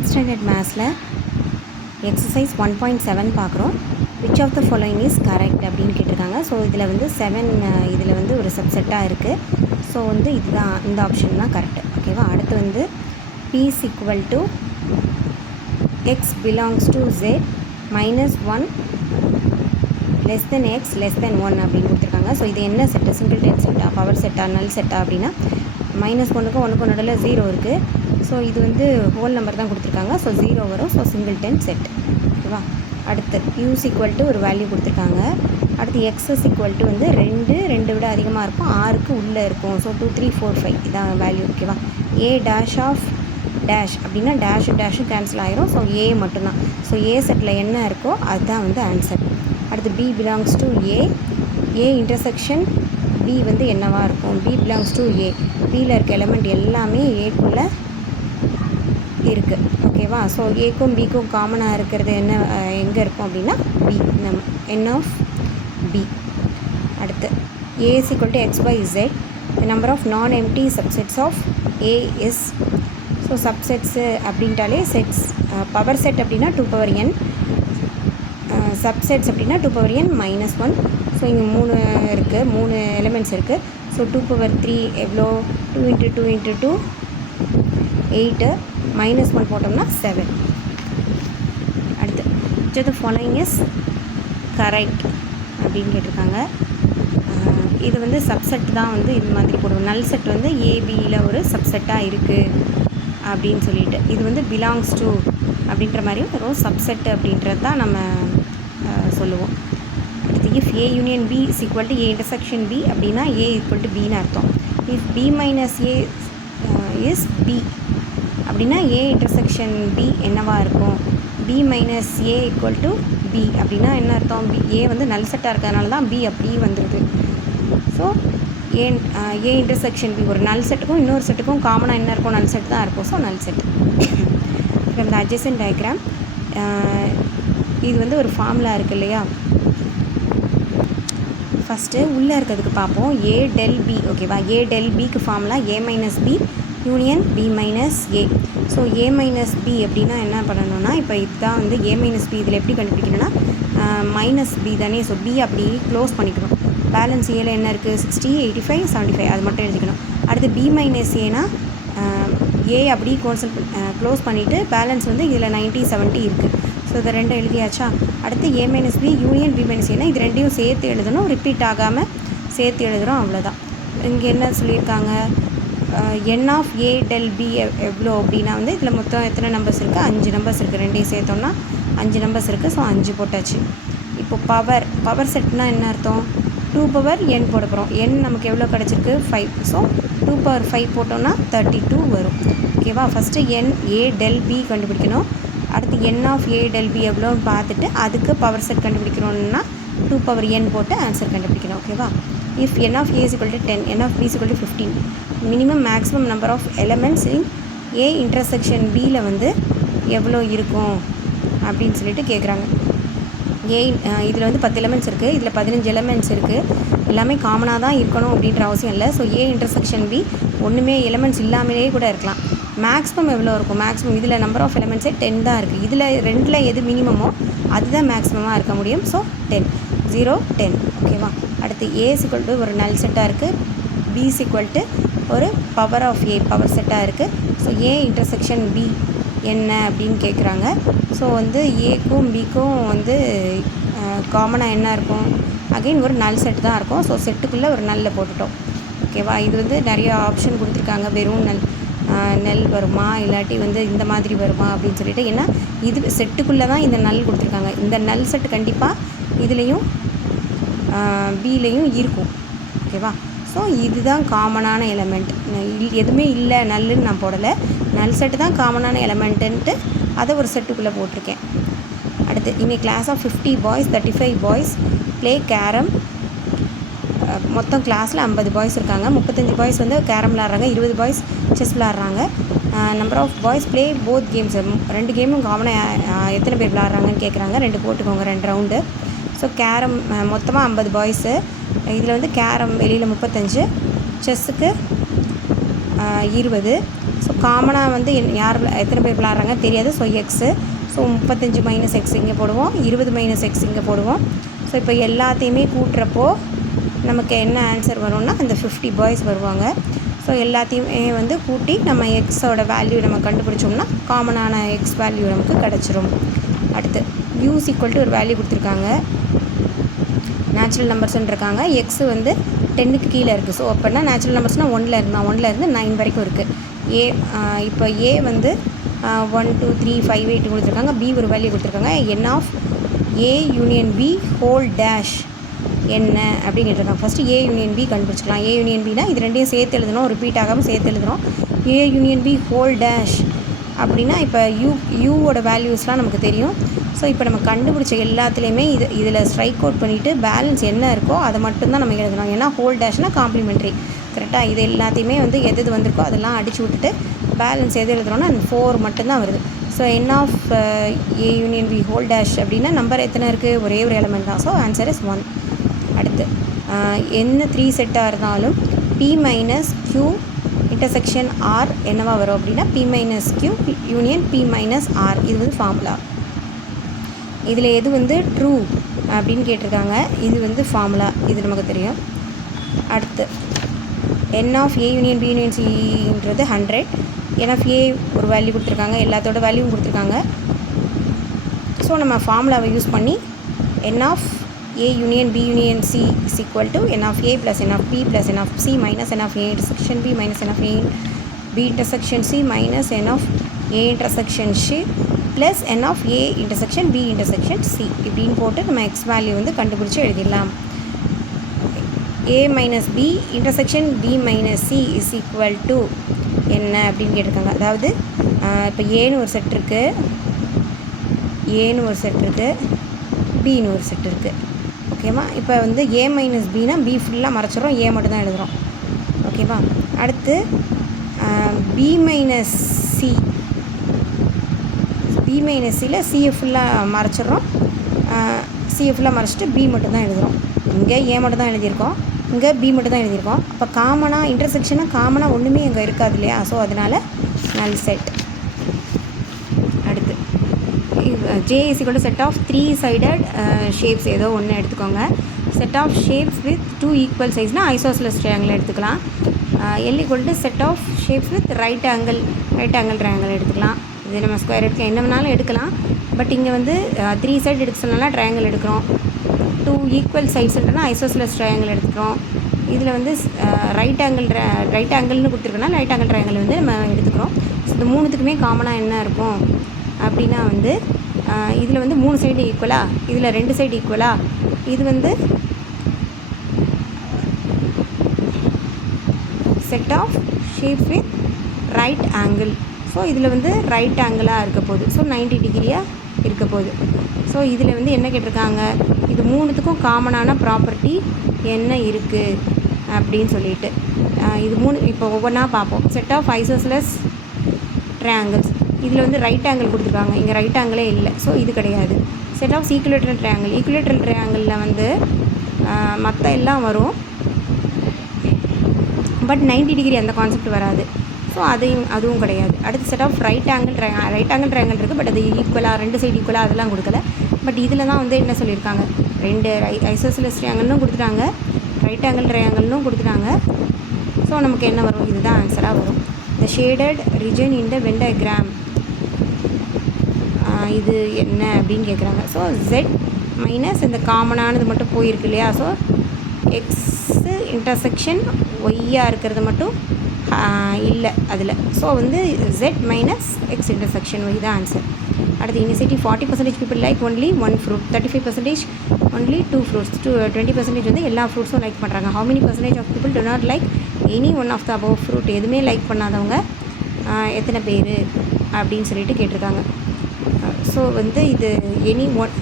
9th standard மேத்ஸில் exercise 1.7 பார்க்குறோம். Which of the following is correct அப்படின்னு கேட்டிருக்காங்க. ஸோ இதில் வந்து 7 இதில் வந்து ஒரு சப்செட்டாக இருக்குது. ஸோ வந்து இதுதான், இந்த ஆப்ஷன் தான் கரெக்டு. ஓகேவா. அடுத்து வந்து P is equal to x belongs to z minus 1 less than x less than 1 அப்படின்னு கொடுத்துருக்காங்க. ஸோ இது என்ன செட்டு? சிங்கிள்டன் செட்டா, பவர் செட்டா, நல் செட்டா அப்படின்னா -1க்கும் 1க்கும் நடுவில் 0 இருக்குது. ஸோ இது வந்து ஹோல் நம்பர் தான் கொடுத்துருக்காங்க. ஸோ 0 வரும். So singleton set. ஓகேவா. அடுத்து u is equal to ஒரு வேல்யூ கொடுத்துருக்காங்க. அடுத்து x is equal to வந்து 2 விட அதிகமாக இருக்கும், 6க்கு உள்ளே இருக்கும். ஸோ 2 3 4 5 இதான் வேல்யூ. ஓகேவா. a dash of dash அப்படின்னா டேஷும் கேன்சல் ஆயிரும். ஸோ a மட்டும்தான். ஸோ a செட்டில் என்ன இருக்கோ அதுதான் வந்து ஆன்சர். அடுத்து b belongs to a intersection b வந்து என்னவாக இருக்கும்? b belongs to a. bயில் இருக்க எலமெண்ட் எல்லாமே ஏக்குள்ளே இருக்குது. ஓகேவா. ஸோ ஏக்கும் பிக்கும் காமனாக இருக்கிறது என்ன, எங்கே இருக்கும் அப்படின்னா b, n of b. அடுத்து a is equal to x by z. the number of non-empty subsets of a is. So subsets அப்படின்ட்டாலே செட்ஸ், பவர் செட் அப்படின்னா 2n, சப்செட்ஸ் அப்படின்னா 2n - 1. ஸோ இங்கே 3 இருக்குது, 3 எலிமெண்ட்ஸ் இருக்குது. ஸோ 2^3 எவ்வளோ? 2 × 2 × 2 8, -1 போட்டோம்னா 7. அடுத்து which of the following is correct அப்படின்னு கேட்டிருக்காங்க. இது வந்து சப்செட் தான் வந்து இது மாதிரி போடுவோம். நல் செட் வந்து ஏபியில் ஒரு சப்செட்டாக இருக்குது அப்படின்னு சொல்லிட்டு, இது வந்து பிலாங்ஸ் டு அப்படின்ற மாதிரி வரும். சப்செட் அப்படின்றது தான் நம்ம சொல்லுவோம். அடுத்து if a union b is equal to a intersection b அப்படின்னா a equal to bன்னு அர்த்தம். If b minus a is b அப்படின்னா a intersection b என்னவாக இருக்கும்? b minus a equal to b அப்படின்னா என்ன அர்த்தம்? a வந்து நல் செட்டாக இருக்கிறதுனால தான் b அப்படி வந்துடுது. ஸோ a intersection b ஒரு நல் செட்டுக்கும் இன்னொரு செட்டுக்கும் காமனாக என்ன இருக்கும்? நல் செட் தான் இருக்கும். ஸோ நல் செட். இந்த adjacent diagram இது வந்து ஒரு ஃபார்முலா இருக்குது இல்லையா. ஃபஸ்ட்டு உள்ளே இருக்கிறதுக்கு பார்ப்போம். a del b. ஓகேவா. a del bக்கு formula a minus b union b minus a. So a minus b அப்படின்னா என்ன பண்ணணும்னா, இப்போ இதுதான் வந்து a minus b. இதில் எப்படி கண்டுபிடிக்கணும்னா மைனஸ் b தானே. ஸோ b அப்படி க்ளோஸ் பண்ணிக்கணும். பேலன்ஸ் ஏல என்ன இருக்குது? 60, 85, 75 அது மட்டும் எழுதிக்கணும். அடுத்து b minus ஏனா a அப்படி க்ளோஸ் பண்ணிவிட்டு பேலன்ஸ் வந்து இதில் 90, 70 இருக்குது. ஸோ இதை ரெண்டும் எழுதியாச்சா. அடுத்து a minus b union b minus ஏனா இது ரெண்டையும் சேர்த்து எழுதணும், ரிப்பீட் ஆகாமல் சேர்த்து எழுதுகிறோம், அவ்வளோதான். இங்கே என்ன சொல்லியிருக்காங்க? n of a del b எவ்வளோ அப்படின்னா வந்து இதில் மொத்தம் எத்தனை நம்பர்ஸ் இருக்குது? 5 நம்பர்ஸ் இருக்குது. ரெண்டையும் சேர்த்தோம்னா 5 நம்பர்ஸ் இருக்குது. ஸோ 5 போட்டாச்சு. இப்போ பவர் செட்னால் என்ன அர்த்தம்? 2n போட போகிறோம். n நமக்கு எவ்வளோ கிடச்சிருக்கு? 5. ஸோ 2^5 போட்டோம்னா 32 வரும். ஓகேவா. First n a del b கண்டுபிடிக்கணும். அடுத்து n of a del b எவ்வளோன்னு பார்த்துட்டு அதுக்கு பவர் செட் கண்டுபிடிக்கணும்னா 2n போட்டு ஆன்சர் கண்டுபிடிக்கணும். ஓகேவா. If n of a is equal to 10, n of b is equal to 15, minimum maximum number of elements in a intersection bயில் வந்து எவ்வளோ இருக்கும் அப்படின்னு சொல்லிட்டு கேட்குறாங்க. இதில் வந்து 10 எலமெண்ட்ஸ் இருக்குது, இதில் 15 எலமெண்ட்ஸ் இருக்குது. எல்லாமே காமனாக தான் இருக்கணும் அப்படின்ற அவசியம் இல்லை. ஸோ a இன்டர்செக்ஷன் b ஒன்றுமே எலமெண்ட்ஸ் இல்லாமலே கூட இருக்கலாம். மேக்ஸிமம் எவ்வளோ இருக்கும்? மேக்ஸிமம் இதில் நம்பர் ஆஃப் எலமெண்ட்ஸே 10 தான் இருக்குது. இதில் ரெண்டில் எது மினிமமோ அதுதான் மேக்ஸிமமாக இருக்க முடியும். ஸோ 10, 0, 10. ஓகேவா. அடுத்து a is equal to ஒரு நல் செட்டாக இருக்குது, b is equal to ஒரு பவர் ஆஃப் a பவர் செட்டாக இருக்குது. ஸோ a இன்டர்செக்ஷன் b என்ன அப்படின்னு கேட்குறாங்க. ஸோ வந்து ஏக்கும் பிக்கும் வந்து காமனாக என்ன இருக்கும்? அகெயின் ஒரு நல் செட் தான் இருக்கும். ஸோ செட்டுக்குள்ளே ஒரு நல்ல போட்டுட்டோம். ஓகேவா. இது வந்து நிறைய ஆப்ஷன் கொடுத்துருக்காங்க. வெறும் நெல் வருமா, இல்லாட்டி வந்து இந்த மாதிரி வருமா அப்படின்னு சொல்லிட்டு. ஏன்னா இது செட்டுக்குள்ளே தான் இந்த நல் கொடுத்துருக்காங்க. இந்த நல் செட்டு கண்டிப்பாக இதுலேயும் பிலேயும் இருக்கும். ஓகேவா. ஸோ இதுதான் காமனான எலமெண்ட். எதுவுமே இல்லை நல்லுன்னு நான் போடலை. நல் செட்டு தான் காமனான எலமெண்ட்டுன்ட்டு அதை ஒரு செட்டுக்குள்ளே போட்டிருக்கேன். அடுத்து இனி class of 50 boys 35 boys play carrom. மொத்தம் கிளாஸில் 50 பாய்ஸ் இருக்காங்க. 35 பாய்ஸ் வந்து கேரம் விளாட்றாங்க, 20 பாய்ஸ் செஸ் விளாட்றாங்க. Number of boys play both games. 2 கேமும் காமனாக எத்தனை பேர் விளாட்றாங்கன்னு கேட்குறாங்க. 2 போட்டுக்கோங்க, 2 ரவுண்டு. ஸோ கேரம் மொத்தமாக 50 பாய்ஸு. இதில் வந்து கேரம் வெளியில் 35, செஸ்ஸுக்கு 20, ஸோ காமனாக வந்து யார் எத்தனை பேர் விளாட்றாங்க தெரியாது. So x. So 35 minus X இங்கே போடுவோம், 20 மைனஸ் எக்ஸ் இங்கே போடுவோம். ஸோ இப்போ எல்லாத்தையுமே கூட்டுறப்போ நமக்கு என்ன ஆன்சர் வரும்னா அந்த 50 பாய்ஸ் வருவாங்க. ஸோ எல்லாத்தையுமே வந்து கூட்டி நம்ம எக்ஸோட வேல்யூ நம்ம கண்டுபிடிச்சோம்னா காமனான எக்ஸ் வேல்யூ நமக்கு கிடச்சிரும். அடுத்து யூஸ் ஈக்குவல் டு ஒரு வேல்யூ கொடுத்துருக்காங்க, நேச்சுரல் நம்பர்ஸ்ன்னு இருக்காங்க. எக்ஸு வந்து 10க்கு கீழே இருக்குது. ஸோ அப்படின்னா நேச்சுரல் நம்பர்ஸ்னால் 1லேருந்து 9 வரைக்கும் இருக்குது. இப்போ ஏ வந்து 1 2 3 5 8 கொடுத்துருக்காங்க. பி ஒரு வேல்யூ கொடுத்துருக்காங்க. N of A union B whole dash என்ன அப்படின்னு கேட்டிருக்காங்க. ஃபஸ்ட்டு ஏ யூனியன் பி கண்டுபிடிச்சிக்கலாம். ஏ யூனியன் பினா இது ரெண்டையும் சேர்த்து எழுதணும், ரிப்பீட் ஆகாமல் சேர்த்து எழுதுகிறோம். A union B whole dash அப்படின்னா இப்போ யூவோட வேல்யூஸ்லாம் நமக்கு தெரியும். ஸோ இப்போ நம்ம கண்டுபிடிச்ச எல்லாத்துலேயுமே இதில் ஸ்ட்ரைக் அவுட் பண்ணிவிட்டு பேலன்ஸ் என்ன இருக்கோ அதை மட்டும்தான் நம்ம எழுதணும். ஏன்னா ஹோல் டேஷ்னால் காம்ப்ளிமெண்ட்ரி. கரெக்டாக இது எல்லாத்தையுமே வந்து எது வந்திருக்கோ அதெல்லாம் அடிச்சு விட்டுட்டு பேலன்ஸ் எது எழுதுகிறோன்னா 4 மட்டும்தான் வருது. So n of A union B whole dash அப்படின்னா நம்பர் எத்தனை இருக்குது? ஒரே ஒரு எலமெண்ட் தான். So answer is 1. அடுத்து என்ன 3 செட்டாக இருந்தாலும் P minus Q intersection R என்னவா வரும் அப்படின்னா P minus Q union P minus R. இது வந்து ஃபார்முலா. இதில் எது வந்து ட்ரூ அப்படின்னு கேட்டிருக்காங்க. இது வந்து ஃபார்முலா, இது நமக்கு தெரியும். அடுத்து n of A union B union சின்றது 100. என் ஆஃப் ஏ ஒரு வேல்யூ கொடுத்துருக்காங்க, எல்லாத்தோட வேல்யூவும் கொடுத்துருக்காங்க. ஸோ நம்ம ஃபார்முலாவை யூஸ் பண்ணி என் of A union B union C is equal to n of A plus n of B plus n of C minus n of A intersection B minus n of A B intersection C minus n of A intersection C plus n of A intersection B intersection C இப்படின்னு போட்டு நம்ம x value வந்து கண்டுபிடிச்சி எழுதிடலாம். A minus B intersection B minus C is equal to என்ன அப்படின்னு கேட்டிருக்காங்க. அதாவது இப்போ ஏன்னு ஒரு செட் இருக்குது, ஏன்னு ஒரு செட் இருக்குது, பின்னு ஒரு செட் இருக்குது. ஓகேவா? இப்போ வந்து ஏ மைனஸ் பினா பி ஃபுல்லாக மறைச்சிடறோம், ஏ மட்டும் தான் எழுதுகிறோம். ஓகேவா? அடுத்து B minus C, B minus சியில் சியை ஃபுல்லாக மறைச்சிட்றோம், சியை ஃபுல்லாக மறைச்சிட்டு பி மட்டும் தான் எழுதுகிறோம். இங்கே ஏ மட்டும் தான் எழுதியிருக்கோம், இங்கே பி மட்டும் தான் எழுதியிருக்கோம். அப்போ காமனாக இன்டர்செக்ஷனாக காமனாக ஒன்றுமே இங்கே இருக்காது இல்லையா? ஸோ அதனால் நல் செட். அடுத்து J is equal to set of 3-sided shapes ஏதோ ஒன்று எடுத்துக்கோங்க. set of shapes with 2 equal size isosceles triangle எடுத்துக்கலாம். L equal to set of shapes with right angle triangle எடுத்துக்கலாம். இது நம்ம ஸ்கொயர் எடுக்க என்ன வேணாலும் எடுக்கலாம். பட் இங்கே வந்து 3 சைடு எடுக்க சொன்னாலும் ட்ரையாங்கிள் எடுக்கிறோம், 2 ஈக்குவல் சைட்ஸ்ன்றனா ஐசோஸ்லஸ் ட்ரையாங்கிள் எடுத்துக்கிறோம். இதில் வந்து ரைட் ஆங்கிள்னு கொடுத்துருக்கோன்னா ரைட் ஆங்கிள் ட்ரையாங்கிள் வந்து நம்ம எடுத்துக்கிறோம். ஸோ இந்த மூணுத்துக்குமே காமனாக என்ன இருக்கும் அப்படின்னா வந்து இதில் வந்து 3 சைடு ஈக்குவலா, இதில் 2 சைடு ஈக்குவலா, இது வந்து set of shape with right angle. So இதில் வந்து ரைட் ஆங்கிளாக இருக்க போகுது. ஸோ 90 டிகிரியாக இருக்க போகுது. ஸோ இதில் வந்து என்ன கேட்டிருக்காங்க, இது மூணுத்துக்கும் காமனான ப்ராப்பர்ட்டி என்ன இருக்குது அப்படின்னு சொல்லிட்டு இது இப்போ ஒவ்வொன்றா பார்ப்போம். செட் ஆஃப் ஐசோஸ்லஸ் ட்ரையாங்கிள்ஸ், இதில் வந்து ரைட் ஆங்கிள் கொடுத்துருக்காங்க, இங்கே ரைட் ஆங்கிளே இல்லை. ஸோ இது கிடையாது. Set of equilateral triangle, equilateral ட்ரையாங்கிளில் வந்து மற்ற எல்லாம் வரும், பட் 90 டிகிரி அந்த கான்செப்ட் வராது. ஸோ அதுவும் கிடையாது. அடுத்து set of right angle triangle இருக்குது, பட் அது ஈக்குவலாக 2 சைடு ஈக்குவலாக அதெல்லாம் கொடுக்கல. பட் இதில் தான் வந்து என்ன சொல்லியிருக்காங்க, 2 ஐசோஸ்லஸ் ட்ரையாங்கிள்னும் கொடுத்துட்டாங்க, ரைட் ஆங்கிள் ட்ரையாங்கிள்னும் கொடுத்துட்டாங்க. ஸோ நமக்கு என்ன வரும், இதுதான் ஆன்சராக வரும். த ஷேடட் ரீஜன் இன் த வென் டயக்ராம், இது என்ன அப்படின்னு கேட்குறாங்க. ஸோ ஜெட் மைனஸ் இந்த காமனானது மட்டும் போயிருக்கு இல்லையா? ஸோ எக்ஸு இன்டர்செக்ஷன் ஒய்யாக இருக்கிறது மட்டும் இல்லை அதில். ஸோ வந்து Z minus X intersection Y தான் ஆன்சர். அடுத்து university 40% people like only 1 fruit, 35% only 2 fruits, 20% வந்து எல்லா ஃப்ரூட்ஸும் லைக் பண்ணுறாங்க. How many percentage of people do not like any one of the above fruit, எதுவுமே லைக் பண்ணாதவங்க எத்தனை பேர் அப்படின்னு சொல்லிட்டு கேட்டிருக்காங்க. ஸோ வந்து இது எனி ஒன்,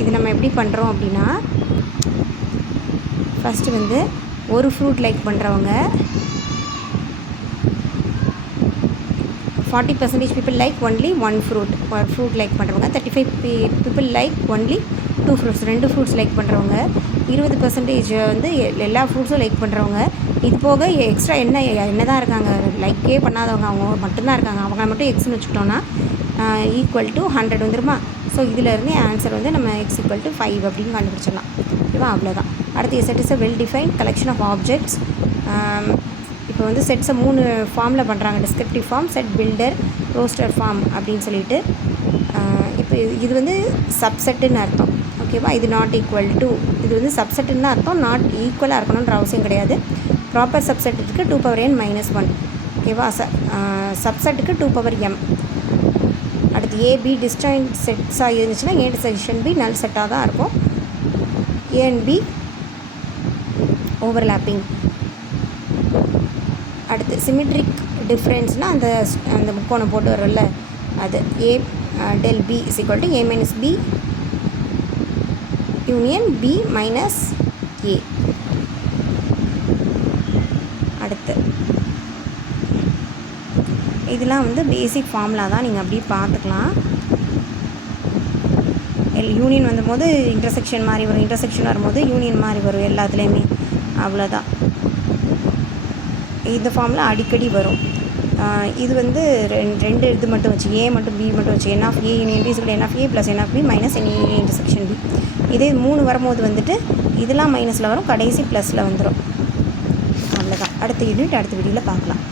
இது நம்ம எப்படி பண்ணுறோம் அப்படின்னா, ஃபஸ்ட்டு வந்து ஒரு ஃப்ரூட் லைக் பண்ணுறவங்க 40% people like only 1 fruit like பண்ணுறவங்க, 35 people like only 2 fruits, 2 fruits like பண்ணுறவங்க, 20% வந்து எல்லா ஃப்ரூட்ஸும் லைக் பண்ணுறவங்க, இது போக எக்ஸ்ட்ரா என்ன தான் இருக்காங்க, லைக்கே பண்ணாதவங்க அவங்க மட்டும்தான் இருக்காங்க, அவங்க மட்டும் எக்ஸ்னு வச்சுக்கிட்டோன்னா ஈக்குவல் டு 100 வந்துருமா. ஸோ இதிலேருந்து ஆன்சர் வந்து நம்ம எக்ஸ் ஈக்குவல் டு 5 அப்படின்னு கண்டுபிடிச்சிடலாம். ஓகேவா, அவ்வளோதான். அடுத்து set is a well define collection of objects. இப்போ வந்து செட்ஸை 3 ஃபார்மில் பண்ணுறாங்க. Descriptive form, set builder, roster form அப்படின்னு சொல்லிட்டு. இப்போ இது வந்து சப்செட்டுன்னு அர்த்தம். ஓகேவா, இது நாட் ஈக்குவல் டு, இது வந்து சப்செட்டுன்னு தான் அர்த்தம், நாட் ஈக்குவலாக இருக்கணுன்ற அவசியம் கிடையாது. ப்ராப்பர் சப்செட் இருக்குது 2n - 1. ஓகேவா, சப்செட்டுக்கு 2m. அடுத்து ஏபி டிஸ்ஜாயிண்ட் செட்ஸாக இருந்துச்சுன்னா ஏ செக்ஷன் பி நல் செட்டாக தான் இருக்கும். A and B overlapping. அடுத்து சிமெட்ரிக் டிஃப்ரென்ஸ்னால் அந்த முக்கோணம் போட்டு வரல அது. ஏ del b is equal to a minus b union b minus a. அடுத்து இதெல்லாம் வந்து பேசிக் ஃபார்முலா தான், நீங்கள் அப்படியே பார்த்துக்கலாம். யூனியன் வந்தபோது இன்டர்செக்ஷன் மாதிரி வரும், இன்டர்செக்ஷன் வரும்போது யூனியன் மாதிரி வரும் எல்லாத்துலேயுமே. அவ்வளோதான். இந்த ஃபார்முலா அடிக்கடி வரும். இது வந்து ரெண்டு இது மட்டும் வச்சு, ஏ மட்டும் பி மட்டும் வச்சு, n of a union b is equal to n of a plus n of b minus n intersection b. இதே 3 வரும்போது வந்துட்டு இதெல்லாம் மைனஸில் வரும், கடைசி ப்ளஸில் வந்துடும். அவ்வளோதான். அடுத்த யூனிட் அடுத்த வீடியோவில் பார்க்கலாம்.